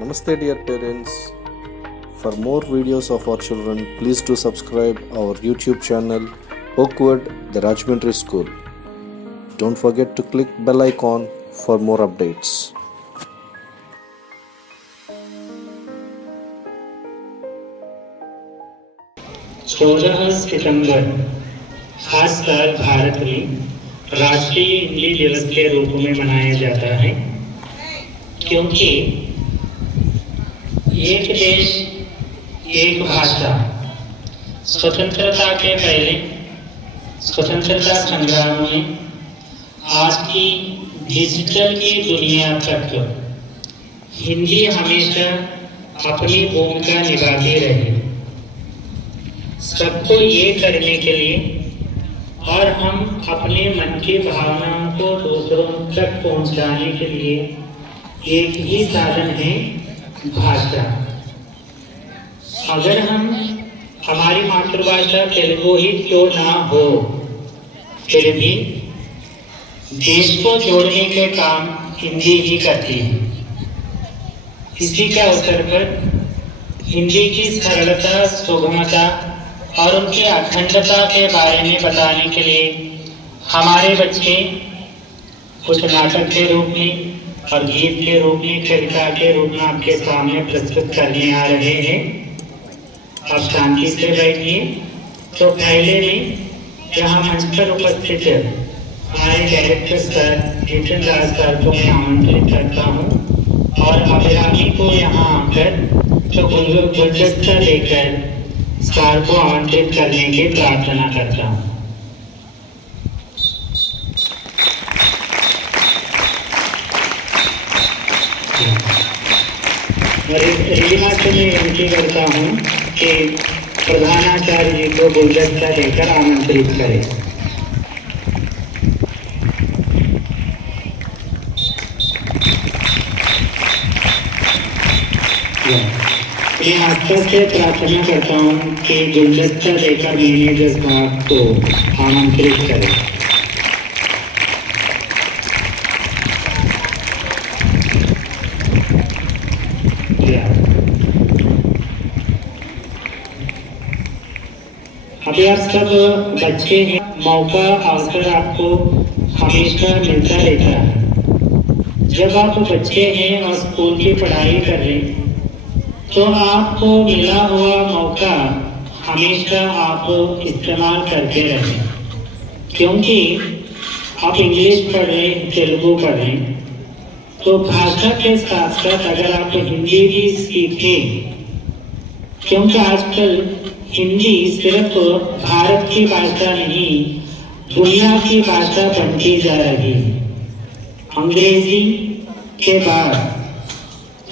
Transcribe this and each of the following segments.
Namaste dear parents. For more videos of our children, please do subscribe our YouTube channel Oakwood the Rajahmundry School. Don't forget to click bell icon for more updates. सितंबर खासकर भारत में राष्ट्रीय हिंदी दिवस के रूप में मनाया जाता है, क्योंकि एक देश एक भाषा स्वतंत्रता के पहले स्वतंत्रता संग्राम में आज की डिजिटल की दुनिया तक हिंदी हमेशा अपनी भूमिका निभाती रही। सबको ये करने के लिए और हम अपने मन की भावनाओं को दूसरों तक पहुंचाने के लिए एक ही साधन है भाषा। अगर हम हमारी मातृभाषा तेलुगु ही क्यों ना हो, फिर भी देश को जोड़ने के काम हिंदी ही करती है। इसी के अवसर पर हिंदी की सरलता, सुगमता और उनकी अखंडता के बारे में बताने के लिए हमारे बच्चे कुछ नाटक के रूप में और गीत के रूप में, कविता के रूप में आपके सामने प्रस्तुत करने आ रहे हैं। आप शांति से बैठिए। तो पहले में यहाँ मंच पर उपस्थित हमारे डायरेक्टर सर जितेंद्र दास सर को मैं आमंत्रित करता हूँ और अभिरामी को यहाँ आकर तो गुलदस्ता लेकर सर को आमंत्रित करने की प्रार्थना करता हूँ। रीमा से मैं विनती करता हूँ कि प्रधानाचार्य जी को गुलदस्ता देकर आमंत्रित करें। मास्टर से प्रार्थना करता हूँ कि गुलदस्ता देकर मैनेजर साहब को आमंत्रित करें। अभी आप सब बच्चे हैं, मौका अवसर आपको हमेशा मिलता रहता है। जब आप बच्चे हैं और स्कूल की पढ़ाई कर रहे हैं तो आपको मिला हुआ मौका हमेशा आप इस्तेमाल करते रहें, क्योंकि आप इंग्लिश पढ़ रहे हैं, तेलुगु पढ़ रहे हैं, तो भाषा के साथ साथ अगर आप हिंदी भी सीखें, क्योंकि आजकल हिंदी सिर्फ भारत की भाषा नहीं, दुनिया की भाषा बनती जा रही है। अंग्रेजी के बाद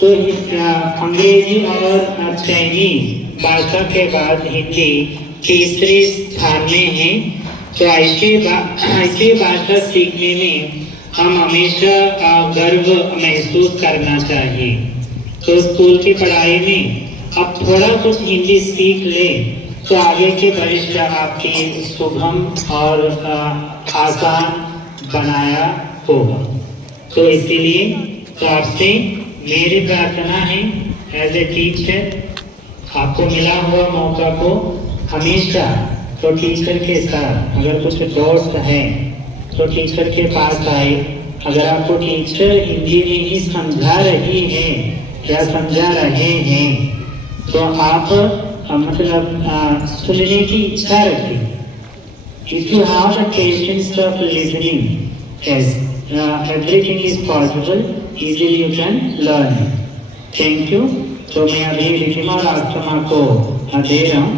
तो अंग्रेजी और चाइनीज भाषा के बाद हिंदी तीसरे स्थान में है। तो ऐसी भाषा सीखने में हम हमेशा गर्व महसूस करना चाहिए। तो स्कूल की पढ़ाई में अब थोड़ा कुछ हिंदी सीख ले तो आगे के भविष्य आपकी सुगम और आसान बनाया होगा। तो इसीलिए तो आपसे मेरी प्रार्थना है एज ए टीचर, आपको मिला हुआ मौका को हमेशा तो टीचर के साथ, अगर कुछ दोस्त हैं तो टीचर के पास आए। अगर आपको टीचर हिंदी में ही समझा रही है या समझा रहे हैं तो आप मतलब सुनने की इच्छा रखें। If you have the patience of listening, yes, everything is possible, easily you can learn. Thank you. तो मैं अभी रिधिमा राष्ट्रमा को दे रहा हूँ।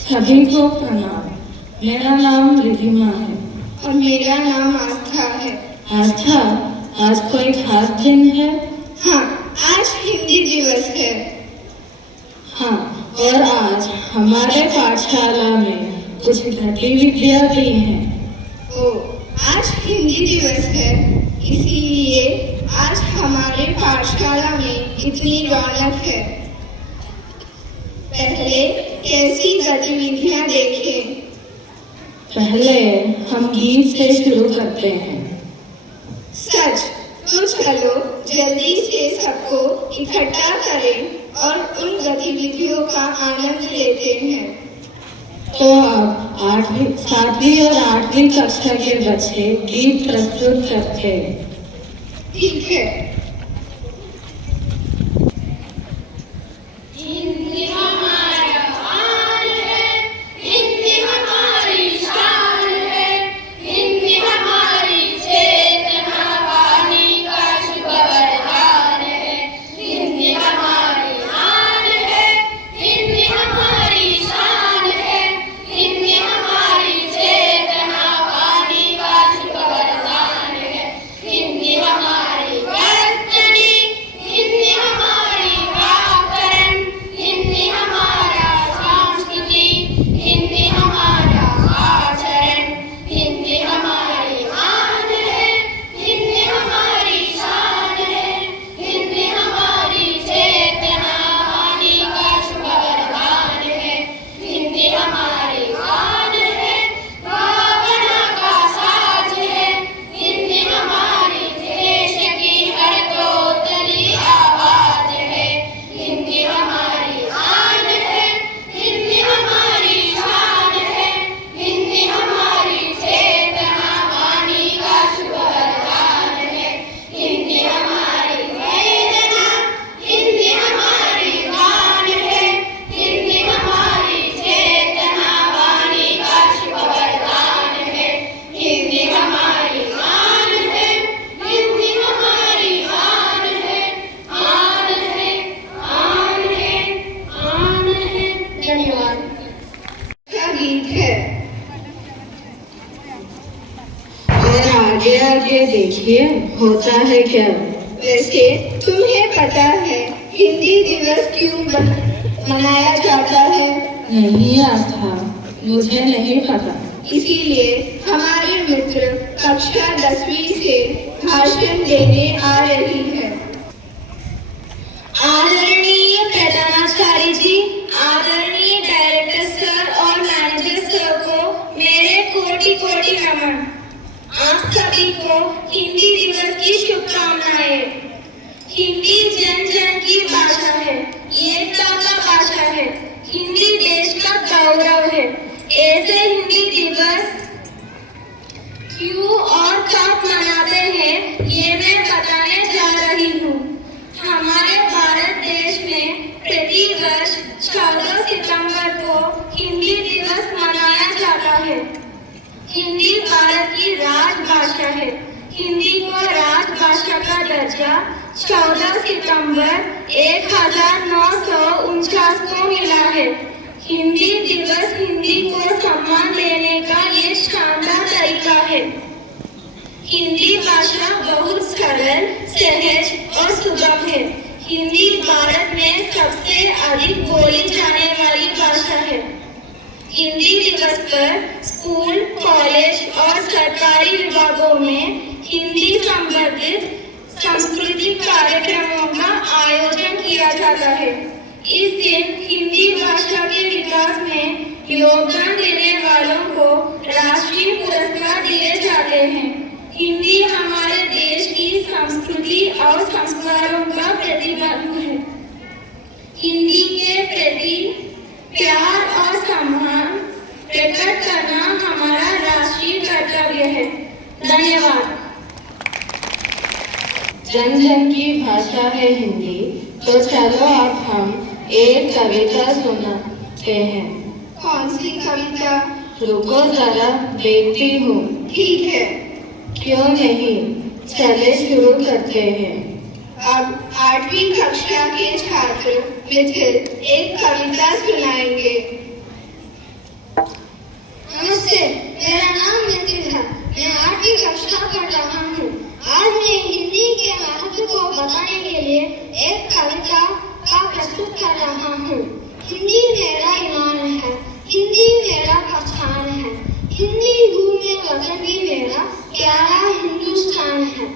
सभी को प्रणाम। मेरा नाम रिधिमा है और मेरा नाम आस्था है। आस्था, आज कोई खास दिन है? हाँ, आज हिंदी दिवस है। हाँ, और आज हमारे पाठशाला में कुछ गतिविधियाँ भी हैं। ओ, आज हिंदी दिवस है, इसीलिए आज हमारे पाठशाला में इतनी रौनक है। पहले कैसी गतिविधियाँ देखें? पहले हम गीत से शुरू करते हैं। सच? तो चलो जल्दी से सबको इकट्ठा करें और उन गतिविधियों का आनंद लेते हैं। तो अब 7वीं और 8वीं कक्षा के बच्चे गीत प्रस्तुत करते हैं। ठीक है। आगे देखिए होता है क्या। वैसे तुम्हें पता है हिंदी दिवस क्यों मनाया जाता है? नहीं आता, मुझे नहीं पता। इसीलिए हमारे मित्र कक्षा 10वीं से भाषण देने आ रही है। आदरणीय प्रधानाचार्य जी, आदरणीय डायरेक्टर सर और मैनेजर सर को मेरे कोटि नमन। आप सभी को हिंदी दिवस की शुभकामनाएं। हिंदी जन जन की भाषा है, एकता का भाषा है, हिंदी देश का गौरव है। ऐसे हिंदी दिवस क्यों और कब मनाते हैं ये मैं बताने जा रही हूँ। हमारे भारत देश में प्रति वर्ष 14 सितंबर को हिंदी दिवस मनाया जाता है। हिंदी भारत की राजभाषा है। हिंदी को राजभाषा का दर्जा 14 सितंबर 1949 को मिला है। हिंदी दिवस हिंदी को सम्मान देने का ये शानदार तरीका है। हिंदी भाषा बहुत सरल, सहज और सुगम है। हिंदी भारत में सबसे अधिक बोली जाने वाली भाषा है। हिंदी दिवस पर स्कूल, कॉलेज और सरकारी विभागों में हिंदी संबंधित सांस्कृतिक कार्यक्रमों का आयोजन किया जाता है। इस दिन हिंदी भाषा के विकास में योगदान देने वालों को राष्ट्रीय पुरस्कार दिए जाते हैं। हिंदी हमारे देश की संस्कृति और संस्कारों का प्रतिबिंब है। हिंदी के प्रति प्यार और सम्मान प्रकट करना हमारा राष्ट्रीय कर्तव्य है। धन्यवाद। जन जन की भाषा है हिंदी, तो चलो अब हम एक कविता सुनाते हैं। कौन सी कविता? रुको जरा देखती हूँ। ठीक है। क्यों नहीं, चले शुरू करते हैं। अब 8वीं कक्षा के छात्र मिथिल एक कविता सुनाएंगे। नमस्ते, मेरा नाम मिथिल है। मैं 8वीं कक्षा पढ़ रहा हूँ। आज मैं हिंदी के महत्व को बताने के लिए एक कविता का प्रस्तुत कर रहा हूँ। हिंदी मेरा ईमान है, हिंदी मेरा पहचान है, हिंदी भूमि वतन भी मेरा प्यारा हिंदुस्तान है।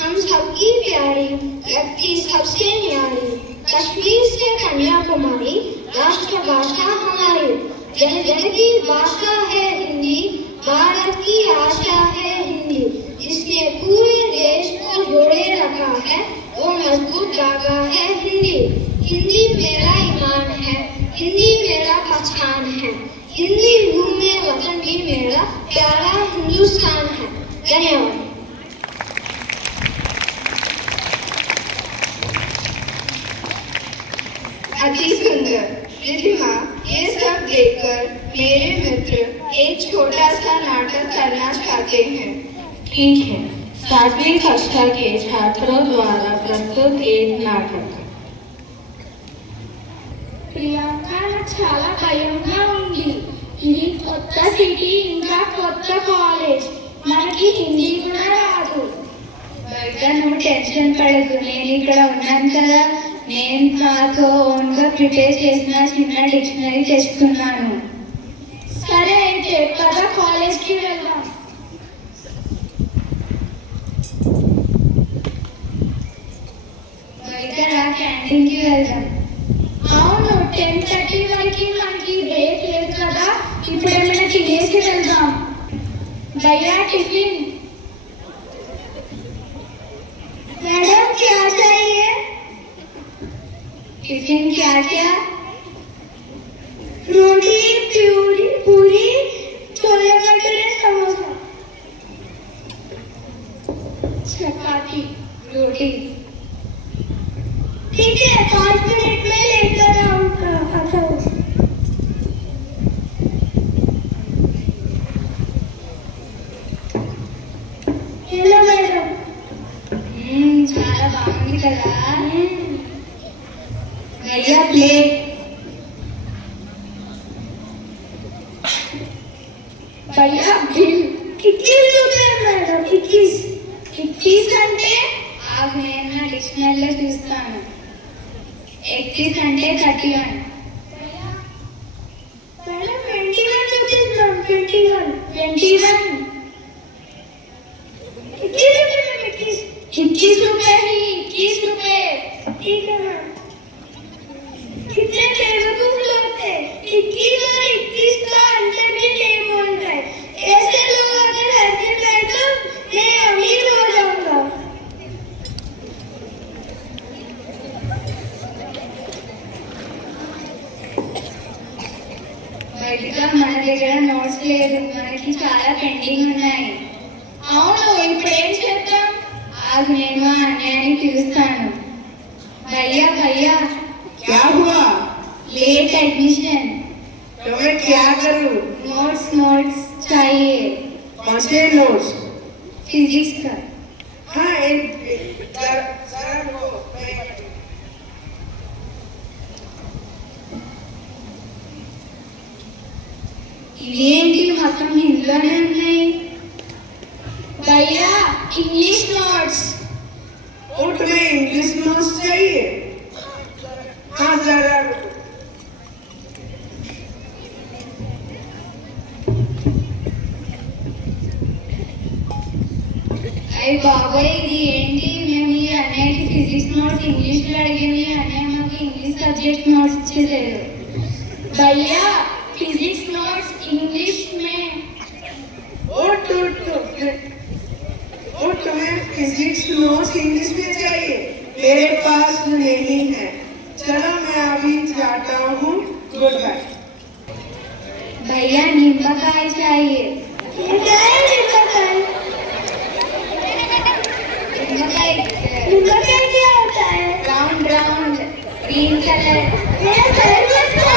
हम सबकी प्यारी, लगती सबसे न्यारी, कश्मीर से कन्याकुमारी, राष्ट्रभाषा हमारी। जन जन की भाषा है हिंदी, भारत की आशा है हिंदी। जिसने पूरे देश को जोड़े रखा है, वो मजबूत धागा है हिंदी। हिंदी हिंदी मेरा ईमान है, हिंदी मेरा पहचान है, हिंदी हूँ मैं, वतन भी मेरा प्यारा हिंदुस्तान है। धन्यवाद। अति सुंदर रिधिमा, ये सब देखकर मेरे मित्र एक छोटा सा नाटक करना चाहते हैं। ठीक है, 7वीं कक्षा के छात्रों द्वारा प्रस्तुत एक नाटक। ప్రియాంక నాకు చాలా భయంగా ఉంది. ఇది కొత్త సిటీ, ఇంకా కొత్త కాలేజ్, మనకి హిందీ కూడా రాదు. బయట నువ్వు టెన్షన్ పడకు, నేను ఇక్కడ ఉన్నాను కదా. నేను నాకు ఓన్గా ప్రిపేర్ చేసిన చిన్న డిక్షనరీ తెస్తున్నాను. సరే అయితే పద కాలేజ్కి వెళ్దాం. బయట రా, క్యాంటీన్కి వెళ్దాం. అవును, 10:30 వరకు మనకి బ్రేక్ లేదు కదా, ఇప్పుడు ఏమైనా తినేసి వెళ్దాం. భయ్యా టిఫిన్. मैडम क्या चाहिए? टिफिन क्या क्या? रोटी, पूरी, पूरी, छोले भटूरे, समोसा, चपाती, रोटी. ठीक है, 5 मिनट में लेकर आता हूँ. Hello madam. చాలా బాగుంది కదా. भैया प्लेट. भैया बिल. 21 रुपए मैडम. 21 అంటే ఆగు, నేను నా డిక్షనరీలో చూస్తాను. 31 అంటే 31. Madam 21 rupees ma'am. 21 21 रुपए में 21 रुपए ही, 21 रुपए. ठीक है मैम. कितने बेवकूफ लोग थे, 21 और 21 का अंतर भी नहीं बोल रहे. ऐसे लोग अगर हर दिन रहे तो मैं अमीर हो जाऊंगा. బయటగా మన దగ్గర నోట్స్ లేదు, మనకి చాలా పెండింగ్ ఉన్నాయి. అవును, ఇప్పుడు ఏం చేద్దాం? ఆగు, నేను ఆ అన్యాయాన్ని పిలుస్తాను. भैया भैया क्या हुआ? Late admission. तो मैं क्या करूं? नोट्स चाहिए. कौन से नोट्स? फिजिक्स का. हाँ, जरा रुको, ఇవేంటి మొత్తం హిందీలోనే ఉన్నాయి. भैया इंग्लिश नोट्स. और तुम्हें इंग्लिश नोट्स चाहिए? हाँ, जरा रुको. అయ్యి బాబాయ్, ఇది ఏంటి? మేము ఈ అన్నయ్యకి ఫిజిక్స్ నోట్స్ ఇంగ్లీష్లో అడిగాము, ఈ అన్నయ్య మాకు ఇంగ్లీష్ సబ్జెక్ట్ నోట్స్ ఇచ్చేసారు. भैया फिजिक्स नोट्स इंग्लिश में. और तुम्हें फिजिक्स नोट्स इंग्लिश में चाहिए? मेरे पास नहीं है. चलो मैं अभी जाता हूँ. Good bye. भैया निम्बकाय चाहिए. निम्बकाय. निम्बकाय निम्बकाय क्या होता है? Round round green colour. मेरा सर बता.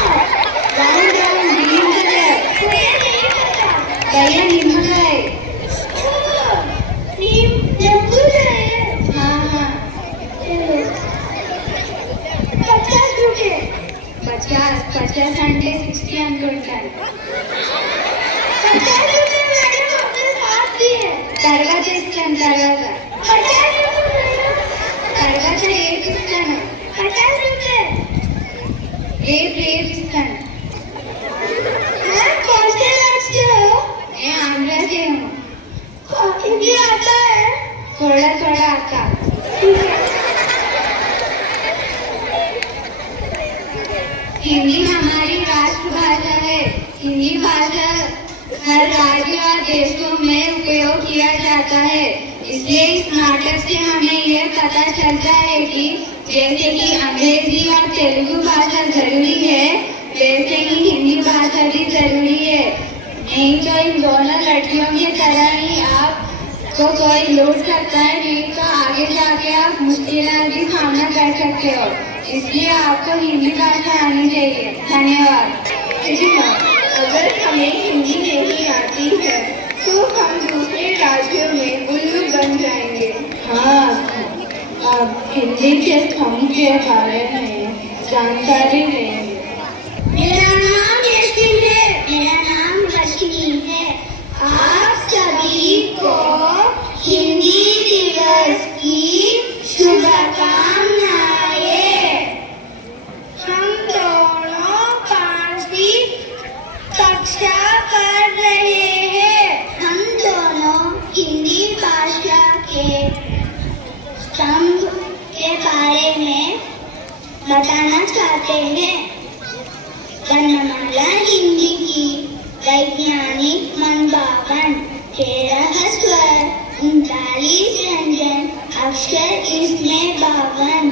Round round green colour. मुझे नहीं पता. भैया निम्बकाय. नींबू चाहिए. हाँ हाँ. 50 रुपए. 50 అంటే 60 అనుకుంటాను. 50 रुपए मैडम अपने साथ दिए. తర్వాత ఇస్తాను. తర్వాత 50 रुपए मैडम. రేపు ఇస్తాను. 50 रुपए. రేపు ఇస్తాను. मैम कौन से राज्य से हो? నేను ఆంధ్ర से हूँ. हिंदी आता है? थोड़ा थोड़ा आता. ठीक है. हिंदी हमारी राष्ट्रभाषा है. हिंदी भाषा हर राज्य और देशों में उपयोग किया जाता है. इसलिए इस नाटक से हमें यह पता चलता है कि जैसे कि अंग्रेजी और तेलुगु भाषा जरूरी है, वैसे ही हिंदी भाषा भी जरूरी है। नहीं तो इन दोनों लड़कियों की तरह ही आपको कोई लूट सकता है, नहीं तो आगे जाके आप मुश्किलों की सामना कर सकते हो। इसलिए आपको हिंदी भाषा आनी चाहिए। धन्यवाद। जी हाँ, अगर हमें हिंदी नहीं आती है तो हम दूसरे राज्यों में उल्लू बन जाएंगे। हाँ, अब हिंदी के स्तंभ के बारे में जानकारी लेंगे। मेरा नाम यशवी है। मेरा नाम रश्मि है। आप सभी को हिंदी दिवस की शुभकामनाएं। हम दोनों 5वीं कक्षा कर रहे हैं। हम दोनों हिंदी भाषा के स्तंभ के बारे में बताना चाहते हैं। वर्णमाला हिंदी की वैज्ञानिक मन 52, 13 स्वर, 39 व्यंजन अक्षर इसमें 52।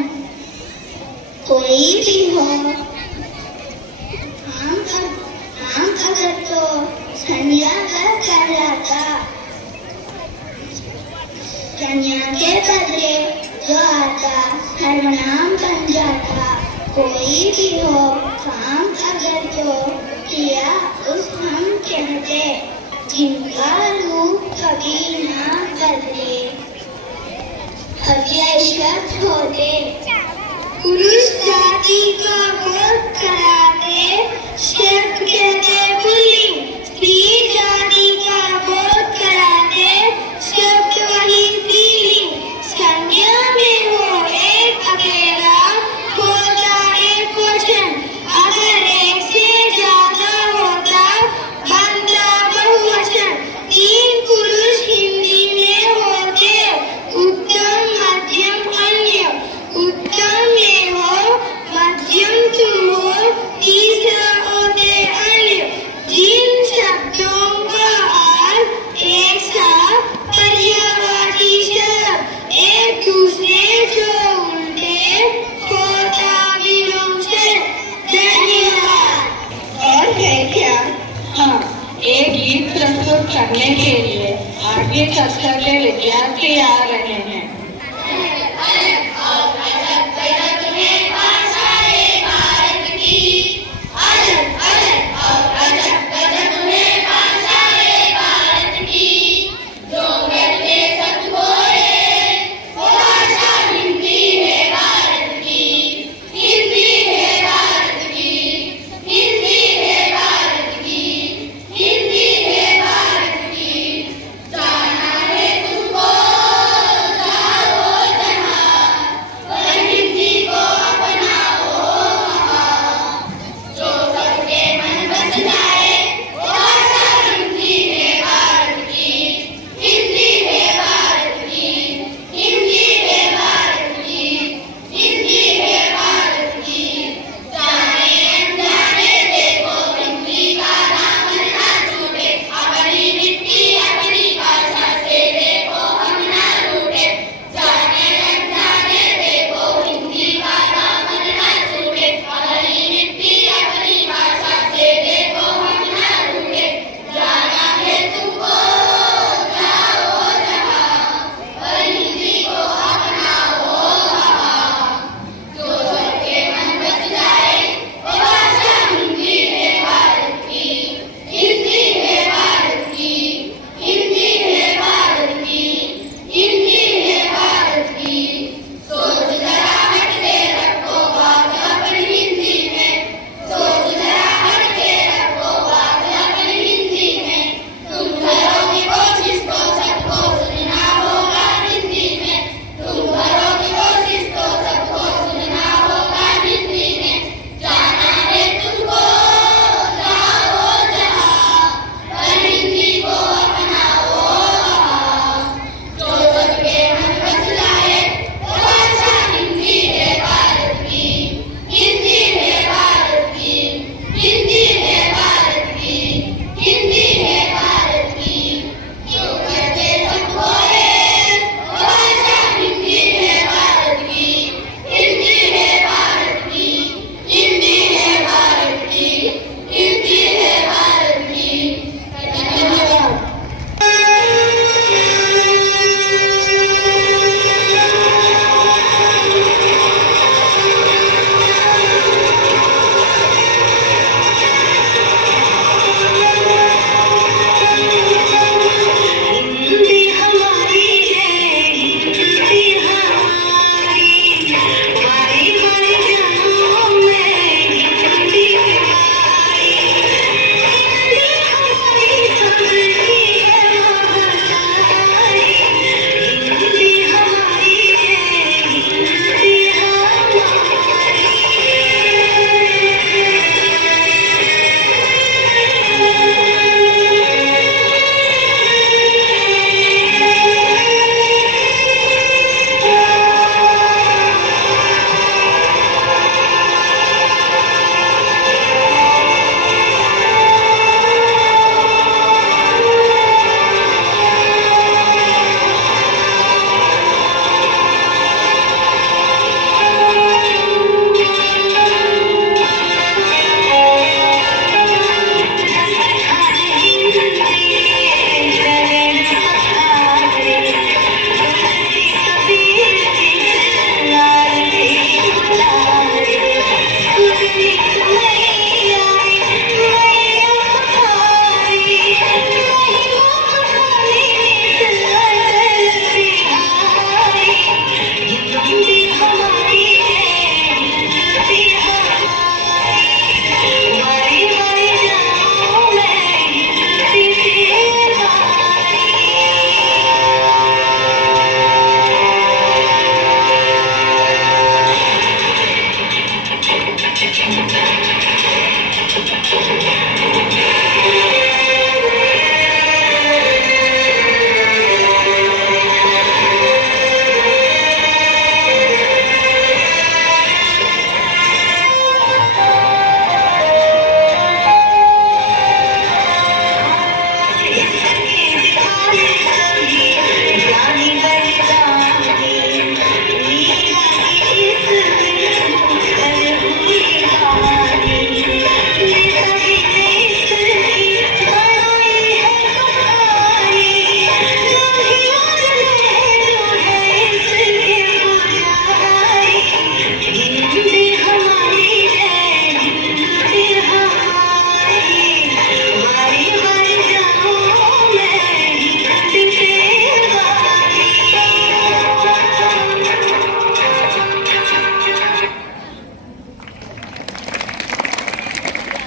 कोई भी हो, हम अगर तो संज्ञा कहलाता। संज्ञा के बदले जो आता सर्वनाम बन जाता। कोई भी हो, काम अगर तो किया उस हम कहते, जिनका रूप कभी ना बदले, अव्यय शब्द होते। पुरुष जाति का बोध कराते शब्द कहते पुल्लिंग। स्त्री जाति का बोध कराते शब्द वही स्त्रीलिंग। संज्ञा में हो एक अकेला, होता एक वचन। अगर एक से ज्यादा होता, बनता बहुवचन। 3 पुरुष हिंदी में होते, उत्तम मध्यम अन्य। उत्तम में हो, मध्यम तुम हो, तीसरा होते अन्य। जिन शब्दों का अर्थ एक सा, पर्यायवाची शब्द एक दूसरे जो उल्टे, होता विलोम शब्द। धन्यवाद। और है क्या? हाँ, एक गीत प्रस्तुत करने के लिए 8वीं कक्षा के विद्यार्थी आ रहे हैं। जाना है तुमको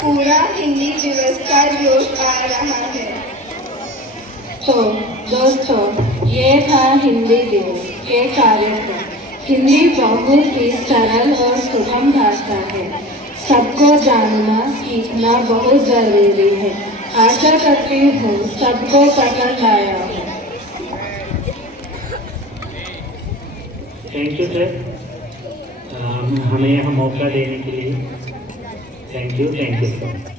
पूरा हिंदी दिवस का जोश आ रहा है। तो दोस्तों, ये था हिंदी दिवस के कार्यक्रम। हिंदी बहुत ही सरल और सुगम भाषा है। सबको जानना सीखना बहुत जरूरी है। आशा करती हूँ सबको पसंद आया हो। थैंक यू सर, हमें यहाँ मौका देने के लिए। Thank you sir.